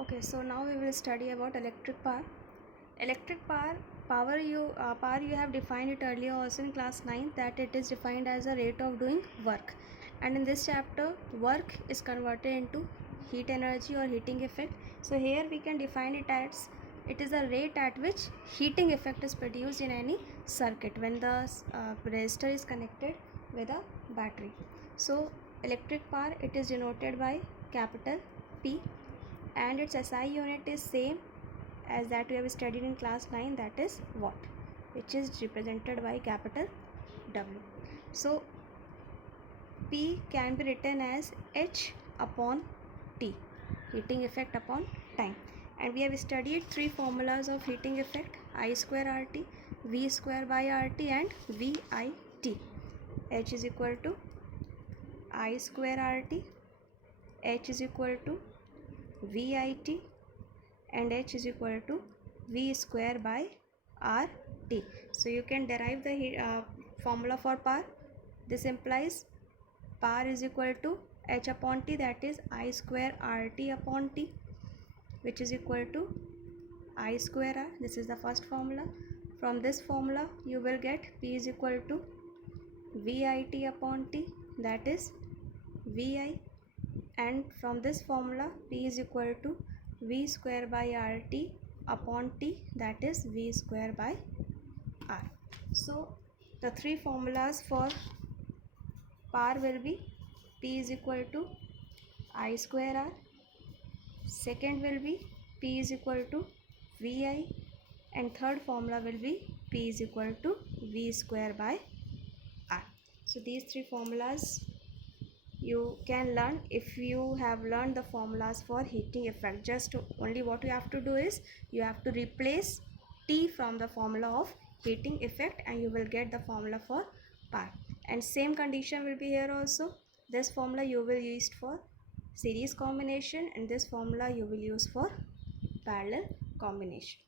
Okay, so now we will study about electric power. Electric power you have defined it earlier also in class 9, that it is defined as a rate of doing work, and in this chapter work is converted into heat energy or heating effect. So here we can define it as it is a rate at which heating effect is produced in any circuit when the resistor is connected with a battery. So electric power, it is denoted by capital P, and its SI unit is same as that we have studied in class 9, that is watt, which is represented by capital W. So P can be written as H upon T, heating effect upon time, and we have studied three formulas of heating effect: I square RT, V square by RT, and VIT. H is equal to I square RT, H is equal to VIT, and H is equal to V square by RT. So you can derive the formula for power. This implies power is equal to H upon T, that is I square RT upon T, which is equal to I square R. This is the first formula. From this formula you will get P is equal to VIT upon T, that is VI, and from this formula P is equal to V square by RT upon T, that is V square by R. So the three formulas for power will be P is equal to I square R, second will be P is equal to VI, and third formula will be P is equal to V square by R. So these three formulas you can learn if you have learned the formulas for heating effect. Just only what you have to do is you have to replace T from the formula of heating effect, and you will get the formula for power. And same condition will be here also. This formula you will use for series combination, and this formula you will use for parallel combination.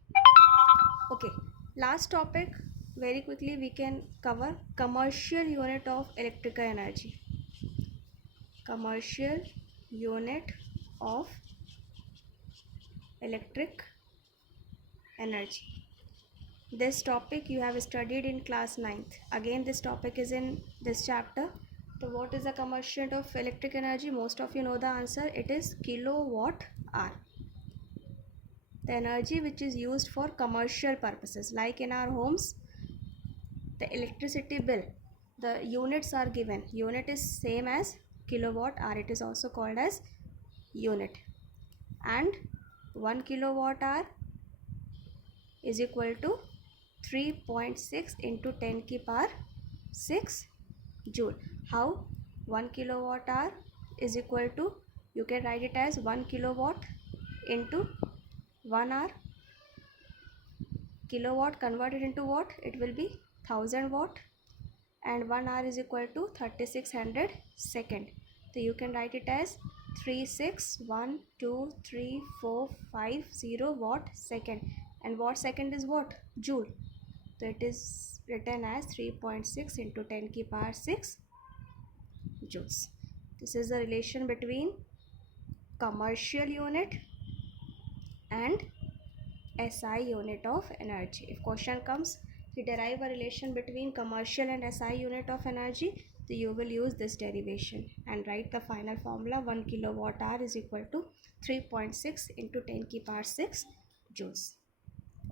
Okay, last topic, very quickly we can cover commercial unit of electrical energy. Commercial unit of electric energy. This topic you have studied in class 9th. Again, this topic is in this chapter. So what is the commercial unit of electric energy? Most of you know the answer. It is kilowatt hour. The energy which is used for commercial purposes, like in our homes, the electricity bill, the units are given. Unit is same as kilowatt hour. It is also called as unit, and 1 kilowatt hour is equal to 3.6 into 10 की power 6 joule. How 1 kilowatt hour is equal to, you can write it as 1 kilowatt into 1 hour. Kilowatt converted into watt, it will be 1000 watt, and 1 hour is equal to 3600 second. So you can write it as 36123450 watt second, and watt second is what? Joule. So it is written as 3.6 into 10 की power 6 joules. This is the relation between commercial unit and SI unit of energy. If question comes to derive a relation between commercial and SI unit of energy, so you will use this derivation and write the final formula: 1 kilowatt hour is equal to 3.6 into 10 की power 6 joules.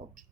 Okay.